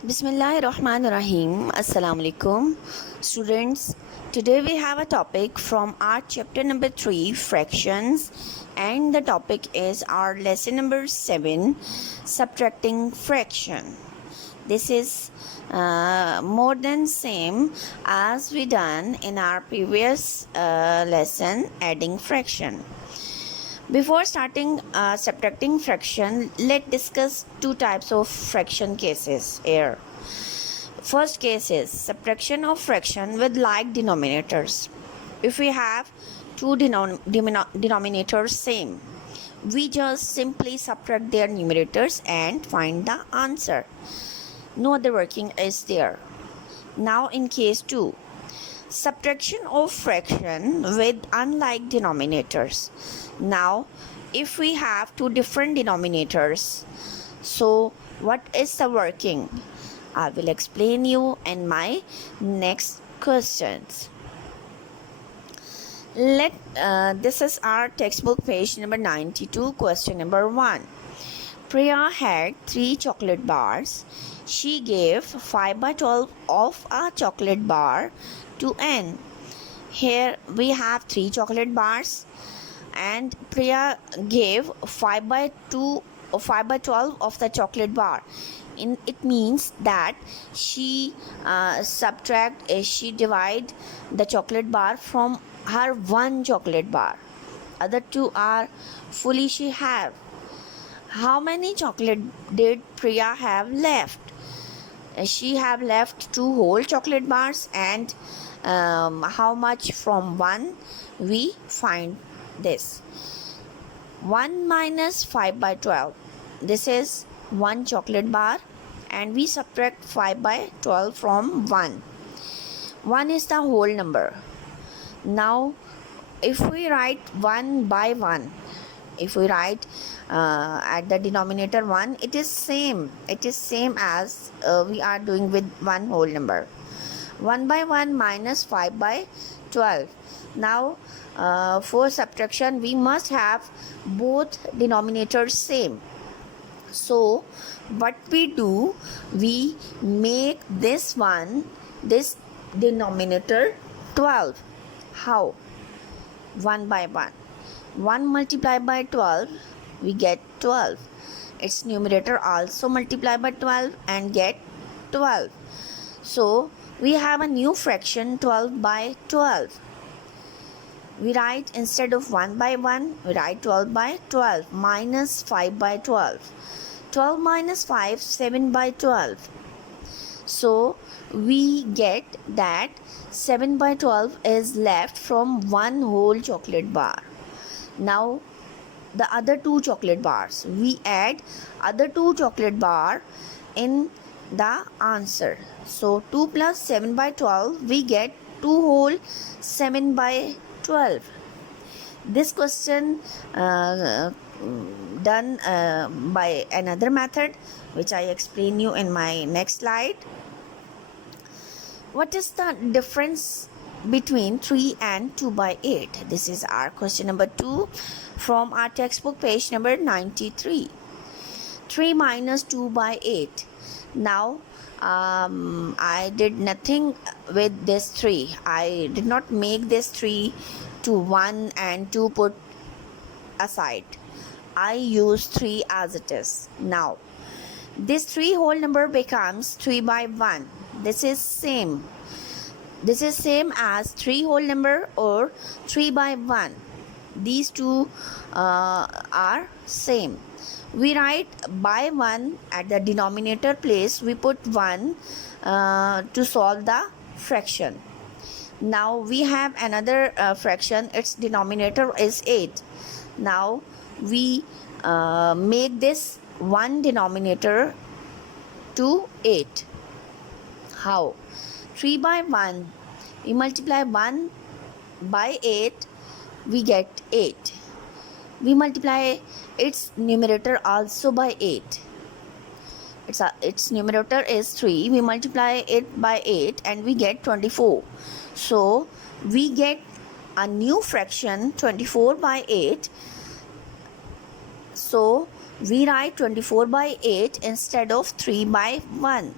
Bismillahirrahmanirrahim. Assalamu alaikum. Students, today we have a topic from our chapter number 3, fractions, and the topic is our lesson number 7, subtracting fraction. This is more than same as we done in our previous lesson, adding fraction. Before starting subtracting fraction, let's discuss two types of fraction cases here. First case is subtraction of fraction with like denominators. If we have two denominators same, we just simply subtract their numerators and find the answer. No other working is there. Now in case 2, subtraction of fraction with unlike denominators. Now if we have two different denominators, so what is the working? I will explain you in my next questions. This is our textbook page number 92, question number 1. Priya had 3 chocolate bars. She gave 5 by 12 of a chocolate bar to N. Here we have 3 chocolate bars and Priya gave 5 by 12 of the chocolate bar. It means that she divide the chocolate bar from her one chocolate bar. Other two are fully she have. How many chocolate did Priya have left? She have left 2 whole chocolate bars, and how much from 1? We find this. 1 minus 5 by 12. This is 1 chocolate bar, and we subtract 5 by 12 from 1. 1 is the whole number. Now if we write 1 by 1, if we write at the denominator 1, it is same as we are doing with one whole number. 1 by 1 minus 5 by 12. Now for subtraction we must have both denominators same. So what we do, we make this denominator 12. How? 1 by 1. 1 multiplied by 12, we get 12. Its numerator also multiply by 12 and get 12. So we have a new fraction 12 by 12. We write, instead of 1 by 1, we write 12 by 12 minus 5 by 12. 12 minus 5, 7 by 12. So we get that 7 by 12 is left from one whole chocolate bar. Now the other 2 chocolate bars, we add other 2 chocolate bar in the answer. So 2 plus 7 by 12, we get 2 whole 7 by 12. This question done by another method, which I explain you in my next slide. What is the difference between 3 and 2 by 8? This is our question number 2 from our textbook page number 93. 3 minus 2 by 8. Now I did nothing with this 3. I did not make this 3 to 1 and 2 put aside. I use 3 as it is. Now this 3 whole number becomes 3 by 1. This is same as 3 whole number or 3 by 1. These two are same. We write by 1 at the denominator place. We put 1 to solve the fraction. Now we have another fraction. Its denominator is 8. Now we make this 1 denominator to 8. How? 3 by 1, we multiply 1 by 8, we get 8. We multiply its numerator also by 8. Its numerator is 3. We multiply it by 8 and we get 24. So we get a new fraction 24 by 8. So we write 24 by 8 instead of 3 by 1.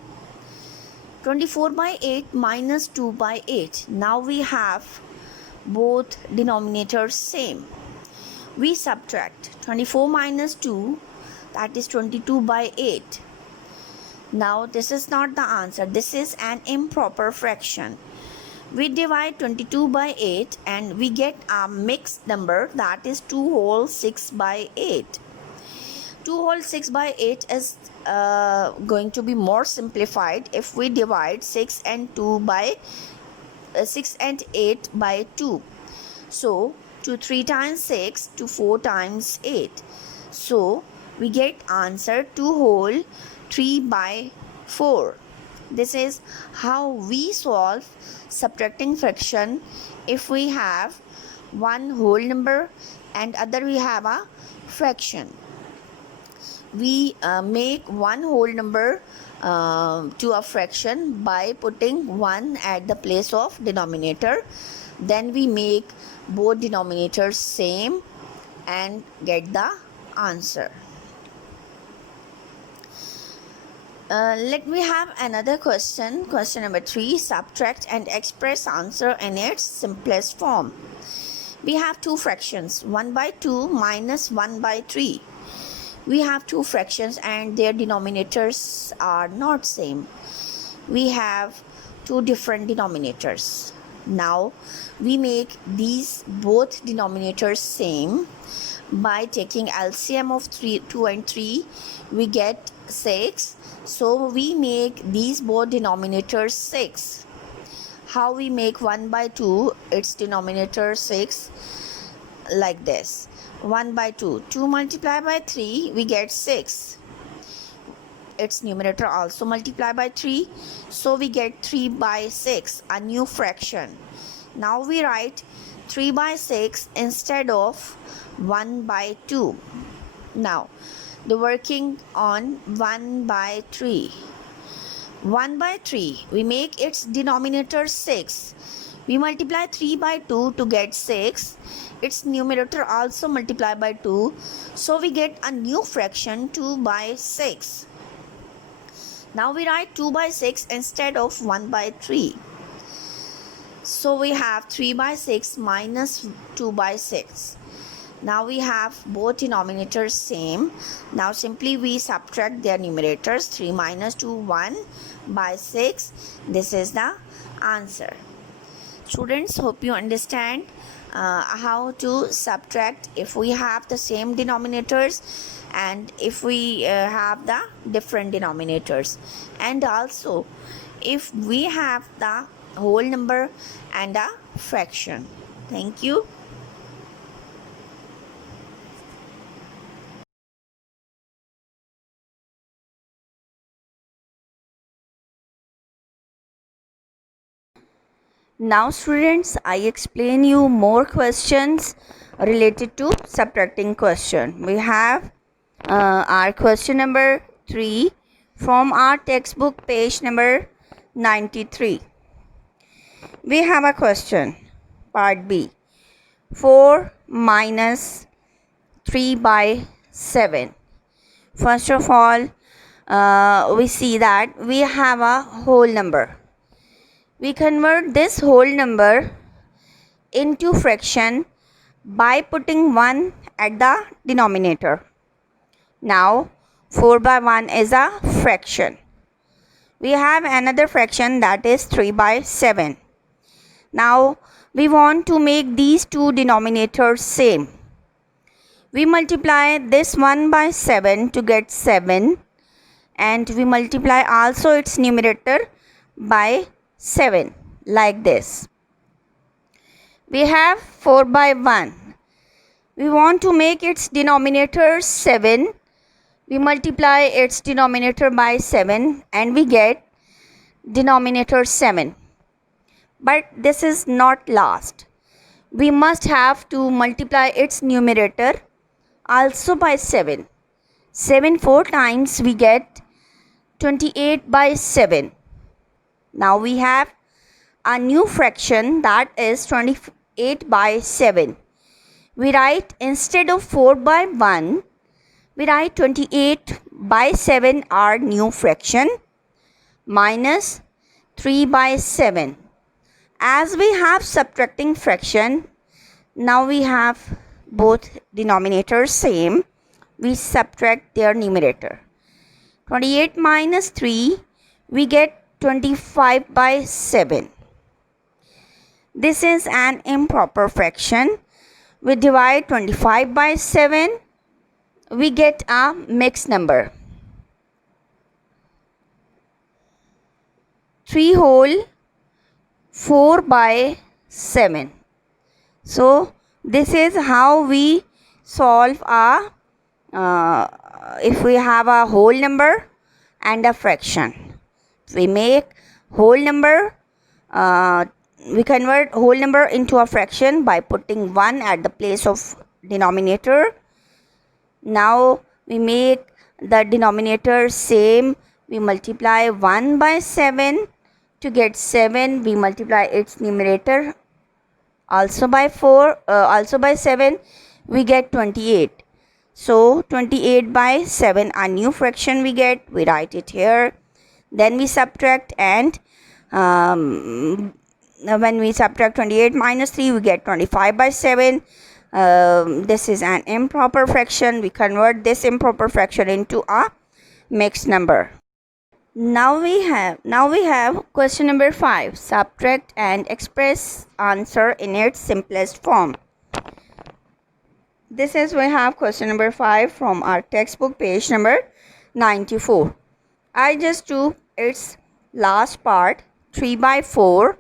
24 by 8 minus 2 by 8. Now we have both denominators same. We subtract 24 minus 2, that is 22 by 8. Now this is not the answer, this is an improper fraction. We divide 22 by 8 and we get a mixed number, that is 2 whole 6 by 8. 2 whole 6 by 8 is going to be more simplified if we divide 6 and 8 by 2. So 2 3 times 6, 2 4 times 8. So we get answer 2 whole 3 by 4. This is how we solve subtracting fraction if we have one whole number and other we have a fraction. We make one whole number to a fraction by putting 1 at the place of denominator. Then we make both denominators same and get the answer. Let me have another question. Question number 3. Subtract and express answer in its simplest form. We have two fractions, 1 by 2 minus 1 by 3. We have two fractions and their denominators are not same. We have two different denominators. Now we make these both denominators same by taking LCM of 2 and 3. We get 6. So we make these both denominators 6. How we make 1 by 2 its denominator 6? Like this. 1 by 2. 2 multiplied by 3, we get 6. Its numerator also multiply by 3. So we get 3 by 6, a new fraction. Now we write 3 by 6 instead of 1 by 2. Now the working on 1 by 3. 1 by 3, we make its denominator 6. We multiply 3 by 2 to get 6. Its numerator also multiply by 2. So we get a new fraction 2 by 6. Now we write 2 by 6 instead of 1 by 3. So we have 3 by 6 minus 2 by 6. Now we have both denominators same. Now simply we subtract their numerators. 3 minus 2, 1 by 6. This is the answer. Students, hope you understand how to subtract if we have the same denominators and if we have the different denominators, and also if we have the whole number and a fraction. Thank you. Now students, I explain you more questions related to subtracting question. We have our question number 3 from our textbook page number 93. We have a question, part B. 4 minus 3 by 7. First of all, we see that we have a whole number. We convert this whole number into fraction by putting 1 at the denominator. Now 4 by 1 is a fraction. We have another fraction, that is 3 by 7. Now we want to make these two denominators same. We multiply this 1 by 7 to get 7, and we multiply also its numerator by 7, like this. We have 4 by 1. We want to make its denominator 7. We multiply its denominator by 7 and we get denominator 7. But this is not last. We must have to multiply its numerator also by 7. 7 4 times we get 28 by 7. Now we have a new fraction, that is 28 by 7. We write instead of 4 by 1, we write 28 by 7 our new fraction minus 3 by 7. As we have subtracting fraction, now we have both denominators same. We subtract their numerator. 28 minus 3, we get 25 by 7. This is an improper fraction. We divide 25 by 7, we get a mixed number. 3 whole 4 by 7. So this is how we solve if we have a whole number and a fraction. We make whole number, we convert whole number into a fraction by putting 1 at the place of denominator. Now we make the denominator same. We multiply 1 by 7 to get 7. We multiply its numerator also by 7. We get 28. So 28 by 7, a new fraction we get. We write it here. Then we subtract, and when we subtract 28 minus 3, we get 25 by 7. This is an improper fraction. We convert this improper fraction into a mixed number. Now we have question number 5. Subtract and express answer in its simplest form. This is we have question number 5 from our textbook, page number 94. I just took its last part, 3 by 4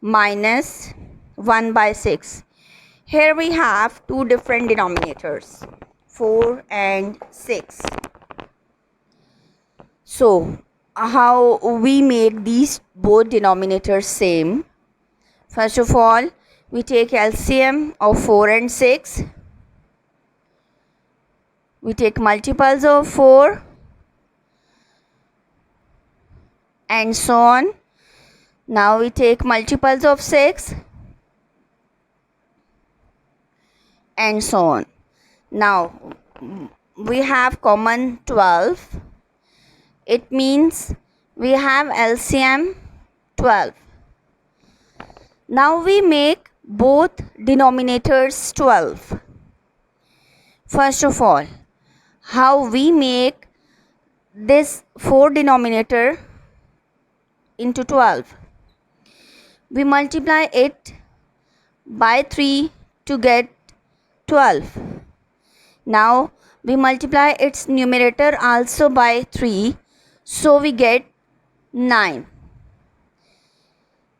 minus 1 by 6. Here we have two different denominators, 4 and 6. So how we make these both denominators same? First of all, we take LCM of 4 and 6. We take multiples of 4 and so on. Now we take multiples of 6 and so on. Now we have common 12. It means we have LCM 12. Now we make both denominators 12. First of all, how we make this 4 denominator into 12? We multiply it by 3 to get 12. Now we multiply its numerator also by 3, so we get 9.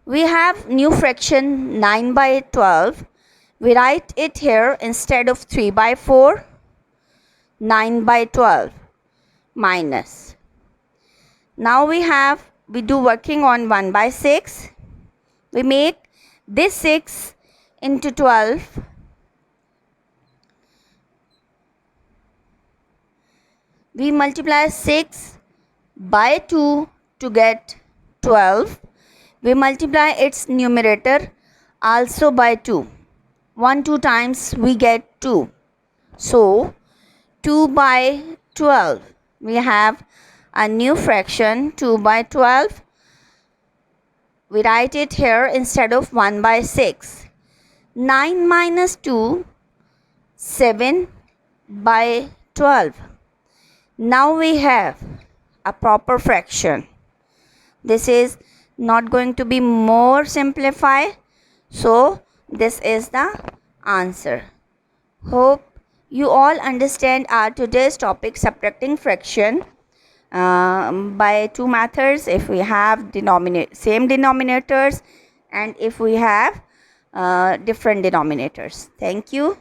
We have new fraction 9 by 12. We write it here instead of 3 by 4, 9 by 12 minus. Now we do working on 1 by 6. We make this 6 into 12. We multiply 6 by 2 to get 12. We multiply its numerator also by 2. 2 times we get 2. So 2 by 12. We have a new fraction 2 by 12. We write it here instead of 1 by 6. 9 minus 2, 7 by 12. Now we have a proper fraction. This is not going to be more simplified. So this is the answer. Hope you all understand our today's topic, subtracting fraction by two methods. If we have same denominators and if we have different denominators. Thank you.